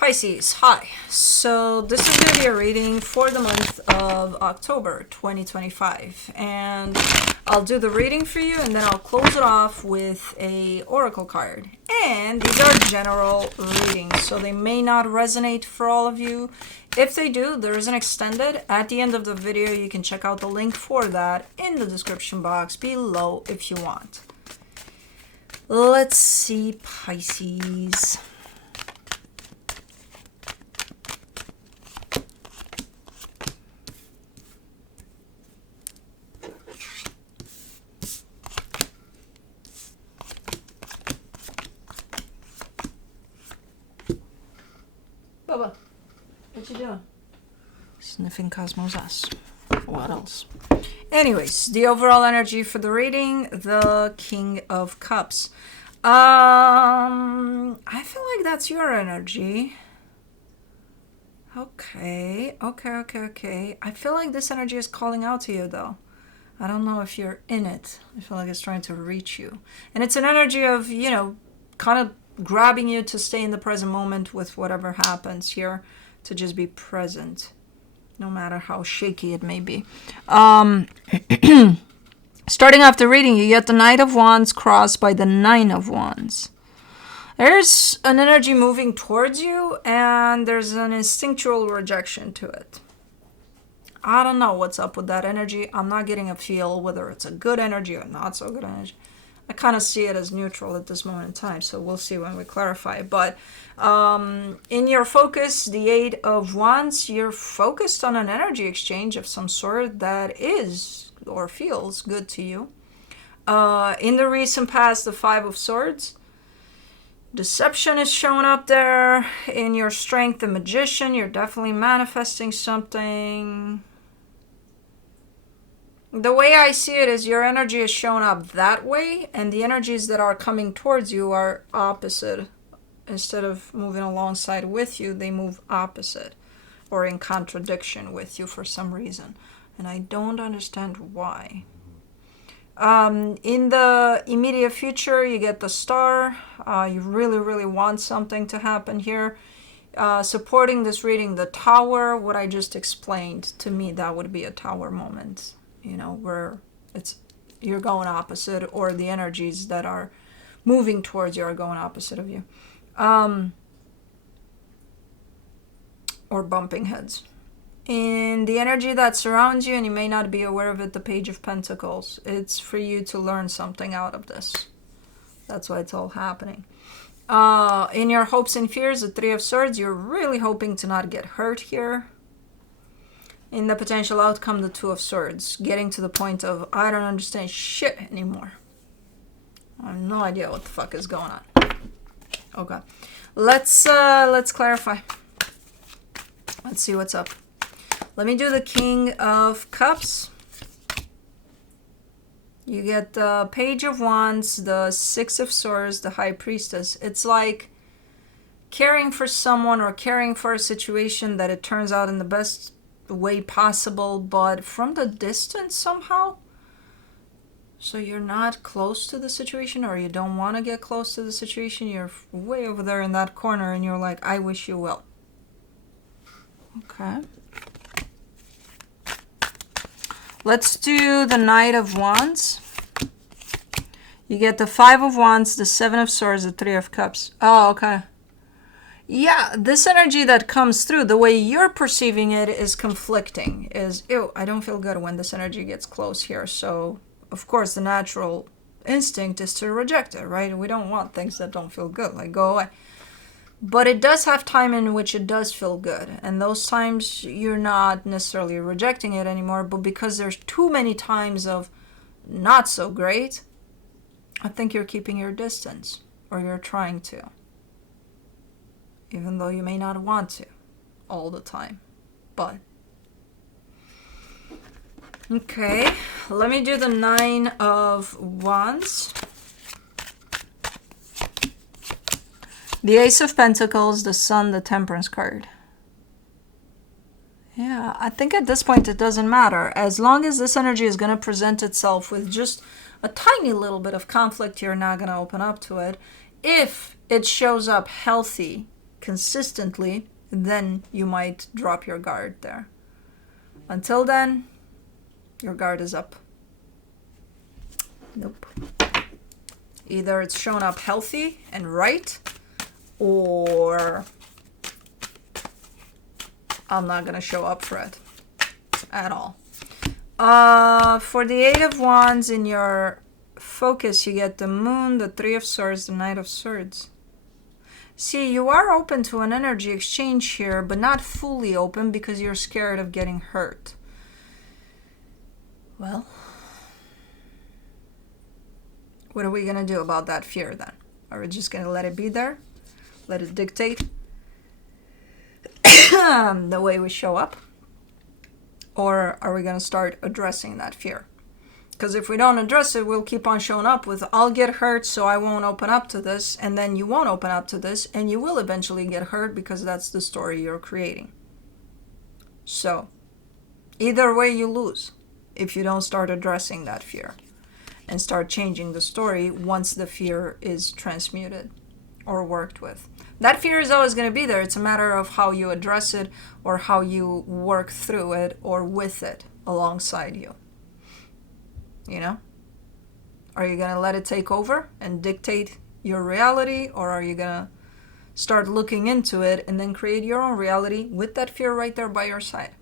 Pisces, hi. So this is going to be a reading for the month of October 2025. And I'll do the reading for you and then I'll close it off with a oracle card. And these are general readings, so they may not resonate for all of you. If they do, there is an extended. At the end of the video, you can check out the link for that in the description box below if you want. Let's see, Pisces. Bubba, what you doing? Sniffing Cosmos ass. What else? Anyways, the overall energy for the reading, the King of Cups. I feel like that's your energy. Okay. I feel like this energy is calling out to you, though. I don't know if you're in it. I feel like it's trying to reach you. And it's an energy of, you know, kind of grabbing you to stay in the present moment with whatever happens here, to just be present, no matter how shaky it may be. Starting off the reading, you get the Knight of Wands crossed by the Nine of Wands. There's an energy moving towards you, and there's an instinctual rejection to it. I don't know what's up with that energy. I'm not getting a feel whether it's a good energy or not so good energy. I kind of see it as neutral at this moment in time, so we'll see when we clarify. But in your focus, the Eight of Wands, you're focused on an energy exchange of some sort that is or feels good to you. In the recent past, the Five of Swords, deception is showing up there. In your strength, the Magician, you're definitely manifesting something. The way I see it is your energy is showing up that way, and the energies that are coming towards you are opposite. Instead of moving alongside with you, they move opposite or in contradiction with you for some reason. And I don't understand why. In the immediate future, you get the Star. You really want something to happen here. Supporting this reading, the Tower, what I just explained, to me, that would be a Tower moment. You know, where you're going opposite, or the energies that are moving towards you are going opposite of you. Or bumping heads. In the energy that surrounds you, and you may not be aware of it, the Page of Pentacles. It's for you to learn something out of this. That's why it's all happening. In your hopes and fears, the Three of Swords, you're really hoping to not get hurt here. In the potential outcome, the Two of Swords, getting to the point of, I don't understand shit anymore. I have no idea what the fuck is going on. Okay, let's clarify. Let's see what's up. Let me do the King of Cups. You get the Page of Wands, the Six of Swords, the High Priestess. It's like caring for someone or caring for a situation that it turns out in the best way possible, but from the distance somehow. So you're not close to the situation, or you don't want to get close to the situation. You're way over there in that corner and you're like, I wish you well. Okay. Let's do the Knight of Wands. You get the Five of Wands, the Seven of Swords, the Three of Cups. Oh, okay. Yeah, this energy that comes through, the way you're perceiving it is conflicting. Is, ew, I don't feel good when this energy gets close here. So, of course, the natural instinct is to reject it, right? We don't want things that don't feel good, like go away. But it does have time in which it does feel good. And those times you're not necessarily rejecting it anymore, but because there's too many times of not so great, I think you're keeping your distance, or you're trying to. Even though you may not want to all the time. But. Okay, let me do the Nine of Wands. The Ace of Pentacles, the Sun, the Temperance card. Yeah, I think at this point it doesn't matter. As long as this energy is going to present itself with just a tiny little bit of conflict, you're not going to open up to it. If it shows up healthy consistently, then you might drop your guard there. Until then, your guard is up. Nope. Either it's shown up healthy and right, or I'm not going to show up for it at all. For the Eight of Wands in your focus, you get the Moon, the Three of Swords, the Knight of Swords. See, you are open to an energy exchange here, but not fully open because you're scared of getting hurt. Well, what are we going to do about that fear then? Are we just going to let it be there? Let it dictate the way we show up? Or are we going to start addressing that fear? Because if we don't address it, we'll keep on showing up with, I'll get hurt, so I won't open up to this. And then you won't open up to this, and you will eventually get hurt because that's the story you're creating. So, either way, you lose if you don't start addressing that fear and start changing the story once the fear is transmuted or worked with. That fear is always going to be there. It's a matter of how you address it or how you work through it or with it alongside you. You know? Are you going to let it take over and dictate your reality, or are you going to start looking into it and then create your own reality with that fear right there by your side?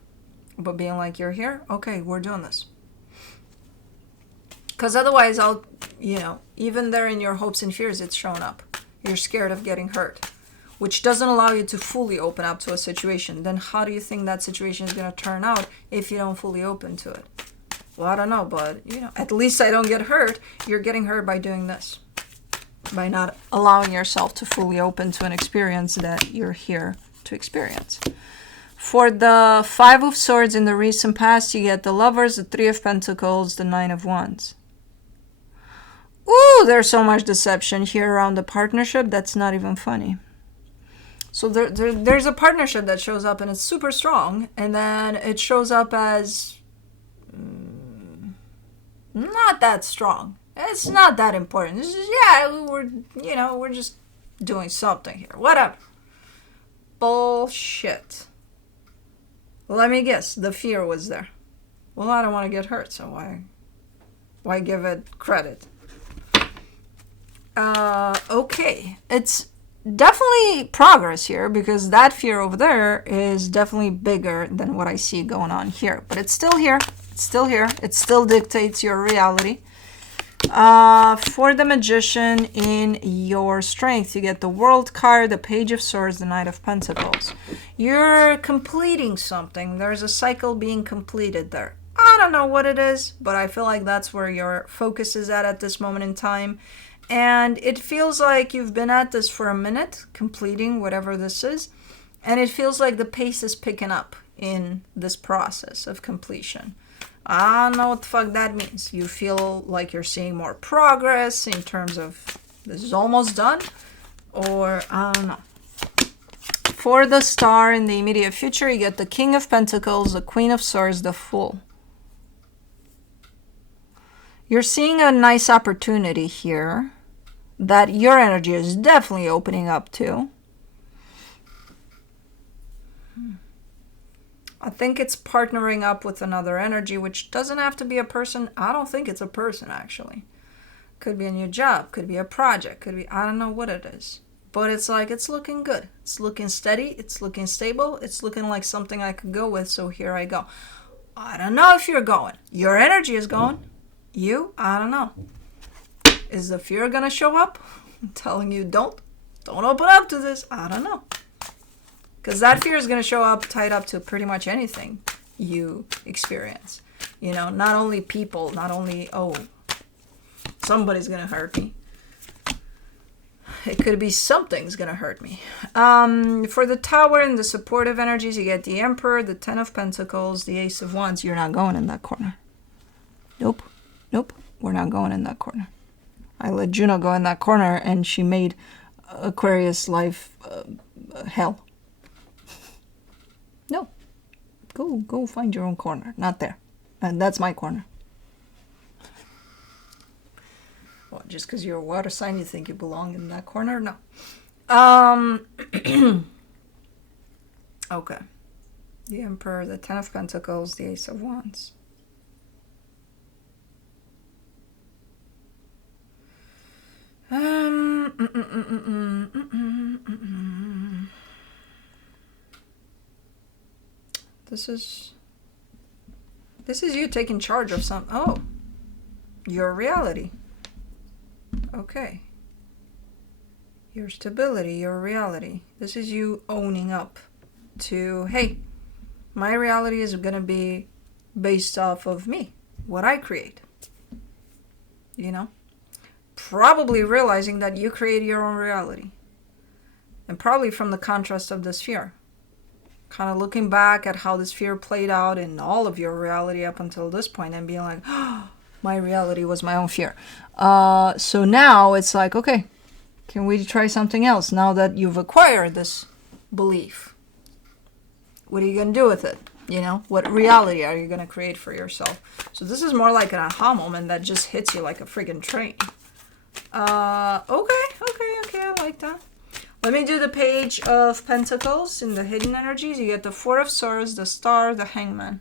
But being like, you're here? Okay, we're doing this. Because otherwise, even there in your hopes and fears, it's shown up. You're scared of getting hurt, which doesn't allow you to fully open up to a situation. Then how do you think that situation is going to turn out if you don't fully open to it? Well, I don't know, but, at least I don't get hurt. You're getting hurt by doing this, by not allowing yourself to fully open to an experience that you're here to experience. For the Five of Swords in the recent past, you get the Lovers, the Three of Pentacles, the Nine of Wands. Ooh, there's so much deception here around the partnership. That's not even funny. So there's a partnership that shows up and it's super strong. And then it shows up as not that strong. It's not that important. It's just, we're just doing something here. Whatever. Bullshit. Let me guess. The fear was there. Well, I don't want to get hurt, so why give it credit? Okay. It's definitely progress here because that fear over there is definitely bigger than what I see going on here. But it's still here. It's still here. It still dictates your reality. For the Magician in your strength, you get the World card, the Page of Swords, the Knight of Pentacles. You're completing something. There's a cycle being completed there. I don't know what it is, but I feel like that's where your focus is at this moment in time. And it feels like you've been at this for a minute, completing whatever this is. And it feels like the pace is picking up in this process of completion. I don't know what the fuck that means. You feel like you're seeing more progress in terms of this is almost done, or I don't know. For the Star in the immediate future, you get the King of Pentacles, the Queen of Swords, the Fool. You're seeing a nice opportunity here that your energy is definitely opening up to. I think it's partnering up with another energy, which doesn't have to be a person. I don't think it's a person, actually. Could be a new job. Could be a project. Could be, I don't know what it is. But it's like, it's looking good. It's looking steady. It's looking stable. It's looking like something I could go with, so here I go. I don't know if you're going. Your energy is going. You? I don't know. Is the fear going to show up? I'm telling you, don't open up to this. I don't know. Because that fear is going to show up tied up to pretty much anything you experience. Not only people, not only, somebody's going to hurt me. It could be something's going to hurt me. For the Tower and the supportive energies, you get the Emperor, the Ten of Pentacles, the Ace of Wands. You're not going in that corner. Nope. We're not going in that corner. I let Juno go in that corner and she made Aquarius life hell. No. Go find your own corner. Not there. And that's my corner. Well, just because you're a water sign, you think you belong in that corner? No. Okay. The Emperor, the Ten of Pentacles, the Ace of Wands. This is you taking charge of some. Oh, your reality. Okay. Your stability, your reality. This is you owning up to, hey, my reality is going to be based off of me, what I create. You know? Probably realizing that you create your own reality. And probably from the contrast of this fear. Kind of looking back at how this fear played out in all of your reality up until this point and being like, oh, my reality was my own fear. So now it's like, okay, can we try something else now that you've acquired this belief? What are you going to do with it? You know, what reality are you going to create for yourself? So this is more like an aha moment that just hits you like a friggin' train. Okay, I like that. Let me do the Page of Pentacles in the hidden energies. You get the Four of Swords, the Star, the Hangman.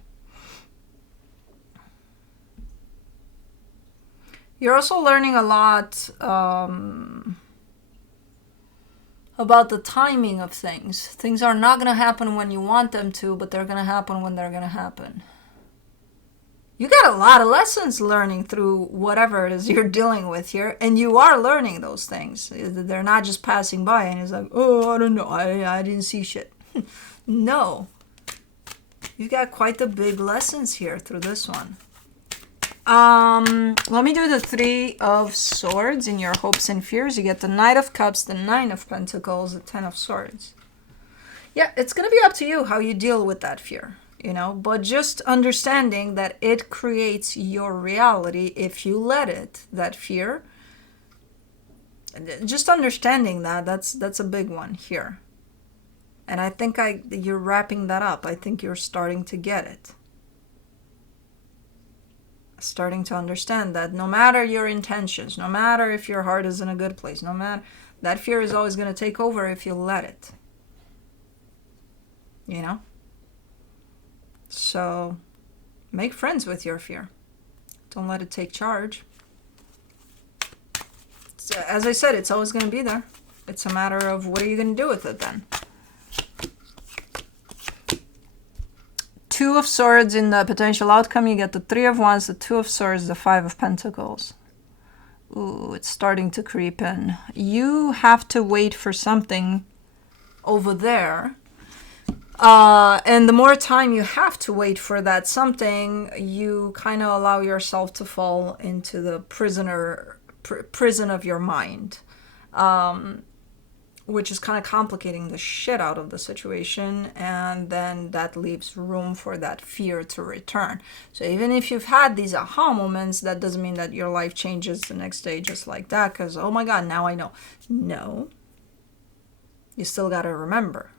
You're also learning a lot about the timing of things. Things are not going to happen when you want them to, but they're going to happen when they're going to happen. You got a lot of lessons learning through whatever it is you're dealing with here, and you are learning those things. They're not just passing by and it's like, oh, I don't know, I didn't see shit. No. You got quite the big lessons here through this one. Let me do the Three of Swords in your hopes and fears. You get the Knight of Cups, the Nine of Pentacles, the Ten of Swords. Yeah, it's going to be up to you how you deal with that fear. You know, but just understanding that it creates your reality if you let it, that fear. Just understanding that's a big one here. And I think you're wrapping that up. I think you're starting to get it. Starting to understand that no matter your intentions, no matter if your heart is in a good place, no matter, that fear is always going to take over if you let it. You know? So, make friends with your fear. Don't let it take charge. So, as I said, it's always going to be there. It's a matter of what are you going to do with it then? Two of Swords in the potential outcome. You get the Three of Wands, the Two of Swords, the Five of Pentacles. Ooh, it's starting to creep in. You have to wait for something over there. And the more time you have to wait for that something, you kind of allow yourself to fall into the prison of your mind, which is kind of complicating the shit out of the situation. And then that leaves room for that fear to return. So even if you've had these aha moments, that doesn't mean that your life changes the next day just like that. Because, oh my God, now I know. No. You still got to remember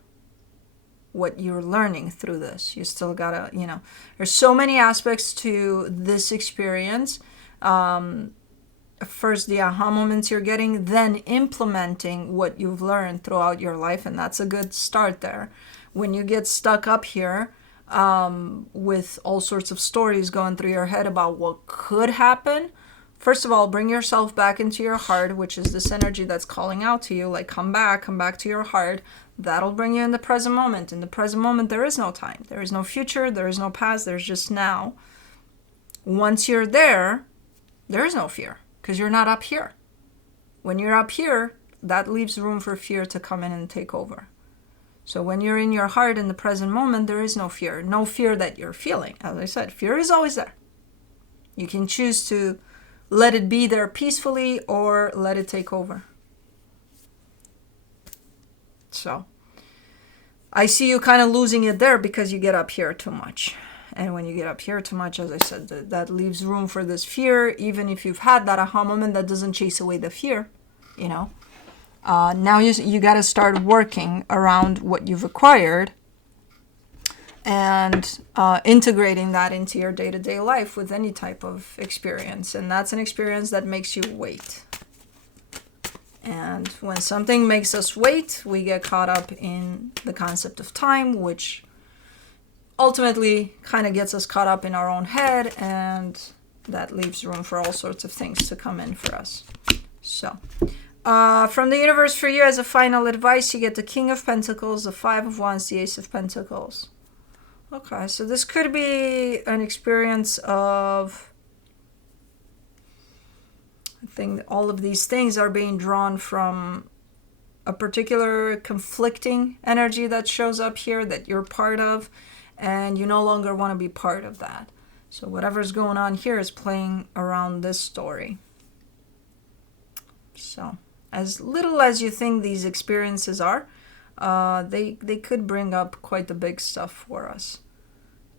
what you're learning through this. You still gotta, you know, there's so many aspects to this experience. First, the aha moments you're getting, then implementing what you've learned throughout your life, and that's a good start there. When you get stuck up here with all sorts of stories going through your head about what could happen, first of all, bring yourself back into your heart, which is this energy that's calling out to you, like come back to your heart. That'll bring you in the present moment. In the present moment, there is no time. There is no future. There is no past. There's just now. Once you're there, there is no fear because you're not up here. When you're up here, that leaves room for fear to come in and take over. So when you're in your heart in the present moment, there is no fear. No fear that you're feeling. As I said, fear is always there. You can choose to let it be there peacefully or let it take over. So I see you kind of losing it there because you get up here too much. And when you get up here too much, as I said, that leaves room for this fear. Even if you've had that aha moment, that doesn't chase away the fear, you know. Now you got to start working around what you've acquired and integrating that into your day-to-day life with any type of experience. And that's an experience that makes you wait. And when something makes us wait, we get caught up in the concept of time, which ultimately kind of gets us caught up in our own head, and that leaves room for all sorts of things to come in for us. So, from the universe for you as a final advice, you get the King of Pentacles, the Five of Wands, the Ace of Pentacles. Okay, so this could be an experience of, I think all of these things are being drawn from a particular conflicting energy that shows up here that you're part of, and you no longer want to be part of that. So whatever's going on here is playing around this story. So as little as you think these experiences are, they could bring up quite the big stuff for us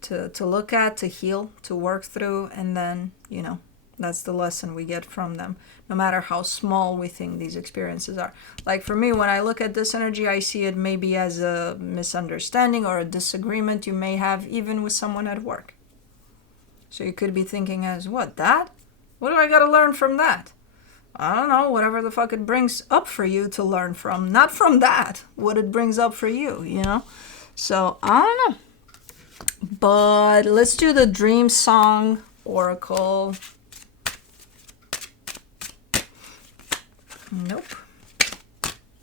to look at, to heal, to work through, and then, you know, that's the lesson we get from them, no matter how small we think these experiences are. Like for me, when I look at this energy, I see it maybe as a misunderstanding or a disagreement you may have even with someone at work. So you could be thinking as, what, that? What do I got to learn from that? I don't know, whatever the fuck it brings up for you to learn from. Not from that, what it brings up for you, you know? So, I don't know. But let's do the Dream Song Oracle. Nope.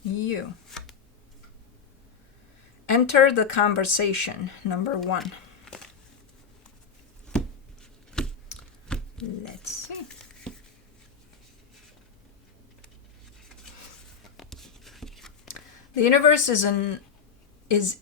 You. Enter the conversation, number 1. Let's see. The universe is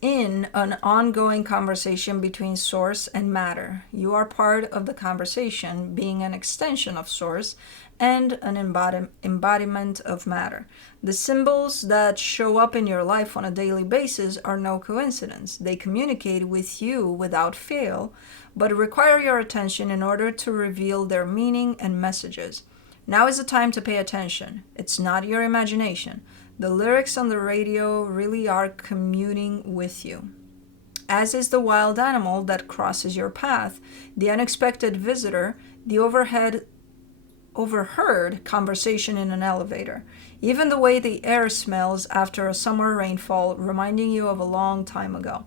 in an ongoing conversation between source and matter. You are part of the conversation, being an extension of source and an embodiment of matter. The symbols that show up in your life on a daily basis are no coincidence. They communicate with you without fail, but require your attention in order to reveal their meaning and messages. Now is the time to pay attention. It's not your imagination. The lyrics on the radio really are communing with you. As is the wild animal that crosses your path, the unexpected visitor, the overheard conversation in an elevator, even the way the air smells after a summer rainfall, reminding you of a long time ago.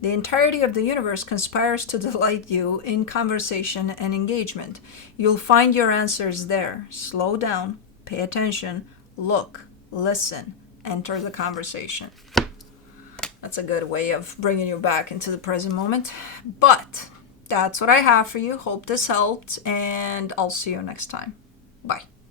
The entirety of the universe conspires to delight you in conversation and engagement. You'll find your answers there. Slow down, pay attention, look, listen, enter the conversation. That's a good way of bringing you back into the present moment. But that's what I have for you. Hope this helped, and I'll see you next time.